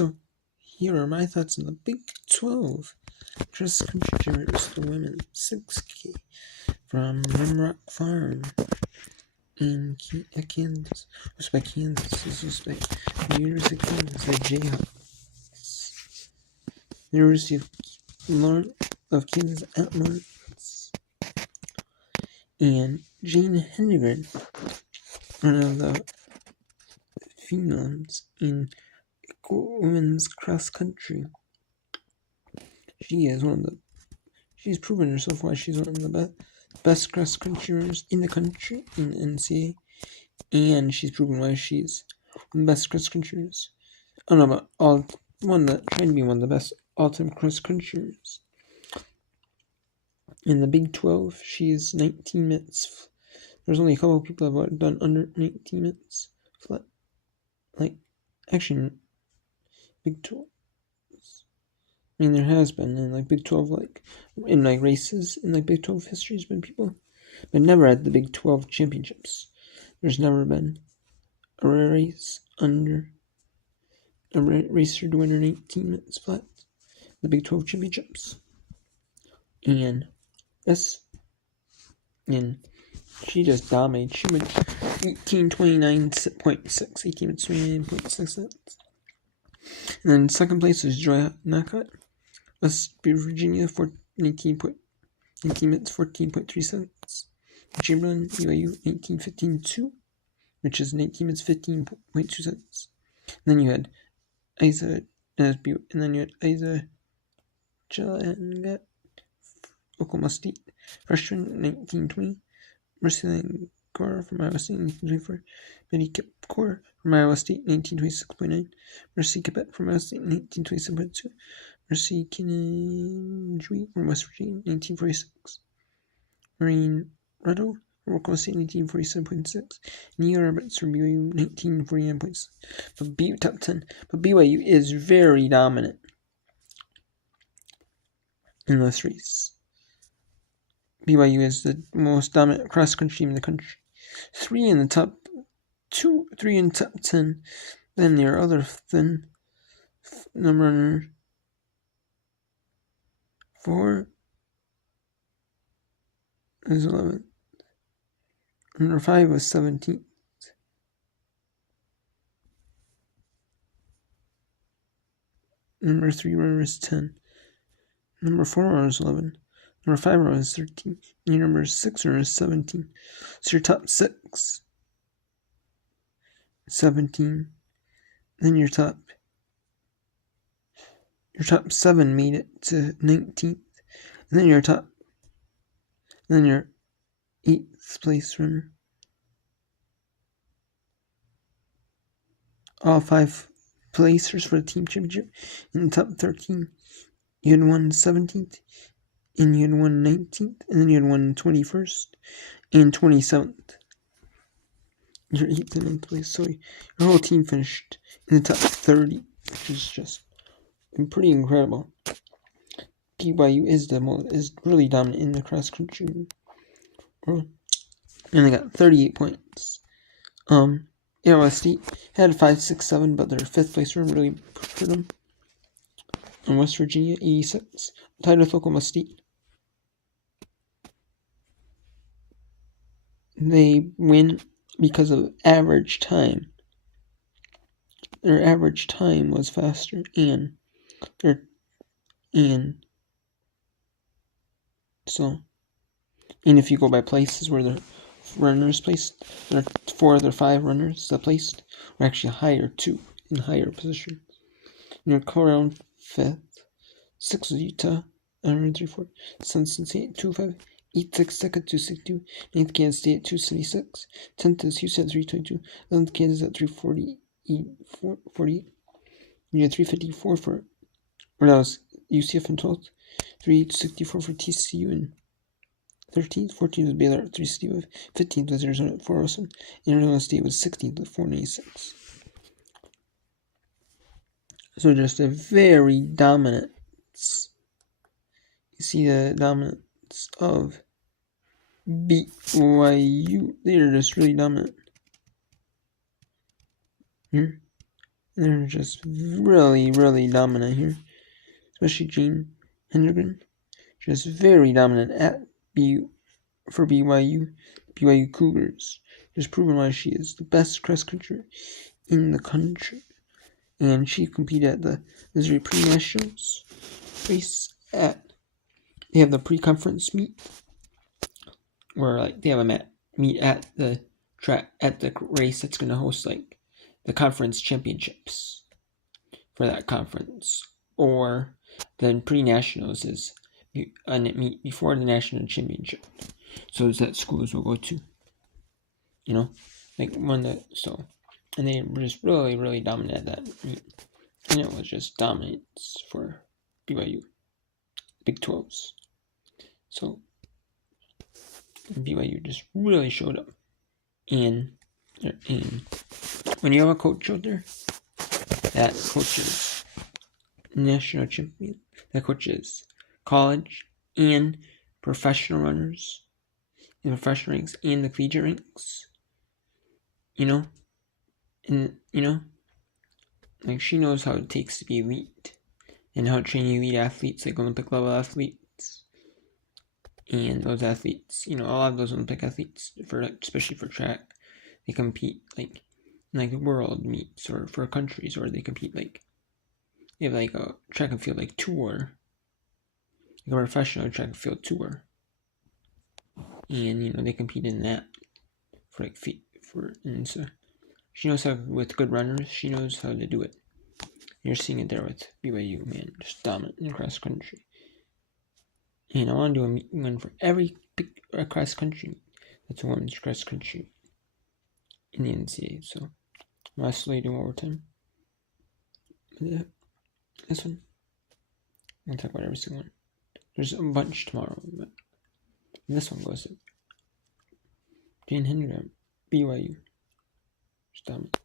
So here are my thoughts on the Big 12 cross country juniors, the women 6K from Rimrock Farm in Kansas. Respect Kansas, respect the University of Kansas, the Jayhawks. University of Kansas at Lawrence. And Jane Hendren, one of the phenoms in women's cross country. She's proven herself why she's one of the best cross country runners in the country in NCAA, and she's proven why she's one of the best cross country runners. I don't know about trying to be one of the best all-time cross country runners. In the Big 12, she's 19 minutes. There's only a couple of people that have done under 19 minutes flat. Actually, Big 12. I mean, there has been in Big 12, in races in Big 12 history, has been people, but never at the Big 12 championships. There's never been a racer to win 19 minutes flat. The Big 12 championships, and she just dominated. She went 18:29.6, 18:29.6 minutes. And then second place was Joy Knockout, West Virginia, 19 minutes, 14.3 seconds. Chamberlain, BYU, 18:15.2, which is 18 minutes, 15.2 seconds. And then you had Isa Chalagat, Oklahoma State, freshman, 1920. Mercy Langor from Iowa State, 1924. Betty Kipcore from Iowa State, 1926.9. Mercy Kipet from Iowa State, 1927.2. Mercy Kinjui from West Virginia, 1946. Maureen Ruddle from Oklahoma State, 1947.6. Nia Roberts from BYU, 1949.6. Top 10. But BYU is very dominant in this race. BYU is the most dominant cross country team in the country. 3 in the top 10. Then your other thin number runner 4 is 11th. Number 5 was 17th. Number 3 runner is 10. Number 4 runner is 11. Number 5 runner is 13. And your number 6 runner is 17. So your top 6, 17. Then your top 7 made it to 19th. And then your 8th place runner. All 5 placers for the team championship in the top 13. You had won 17th, and you had won 19th, and then you had won 21st and 27th. Your 8th and 9th place. So your whole team finished in the top 30, which is just pretty incredible. BYU is really dominant in the cross country world, and they got 38 points. Iowa State had 5, 6, 7, but their 5th place room really put them. And West Virginia, 86, tied with Oklahoma State. They win because of average time. Their average time was faster, and if you go by places where the runners placed, there are 4 of their 5 runners that placed were actually in higher positions. Colorado 5th, 6th was Utah, 134. 7th Cincinnati 205. 8th Texas 262. 9th Kansas State at 276. 10th is Houston at 322. 11th Kansas at 348. You had 354 that was UCF in 12th. 364 for TCU in 13th. 14th was Baylor at 365. 15th was Arizona at 407. And Arizona State was 16th at 496. So just a very dominant. You see the dominance of BYU. They are just really dominant here. They're just really, really dominant here. Especially Jane Hendrickson. Just very dominant at for BYU. BYU Cougars. Just proving why she is the best cross country in the country. And she competed at the Missouri Pre-Nationals race they have the pre-conference meet where like they have a meet at the track at the race that's going to host like the conference championships for that conference, or then pre-nationals is a meet before the national championship, so it's that schools will go to, like one that and they were just really, really dominant at that meet, and it was just dominance for BYU Big 12s. So BYU just really showed up. And when you have a coach out there that coaches national champion, that coaches college and professional runners in professional ranks and the collegiate ranks, like she knows how it takes to be elite and how to train elite athletes, like Olympic level athletes. And those athletes, a lot of those Olympic athletes, especially for track, they compete like world meets or for countries, or they compete they have like a track and field like tour, like a professional track and field tour, and they compete in that for and so she knows how, with good runners, she knows how to do it. You're seeing it there with BYU, man, just dominant in cross country. And I want to do one for every big cross country meet. That's a women's cross country in the NCAA. So I'm actually doing overtime. But this one, I'm gonna talk about every single one. There's a bunch tomorrow, but this one goes to Jane Hendrickson, BYU. Just dominant.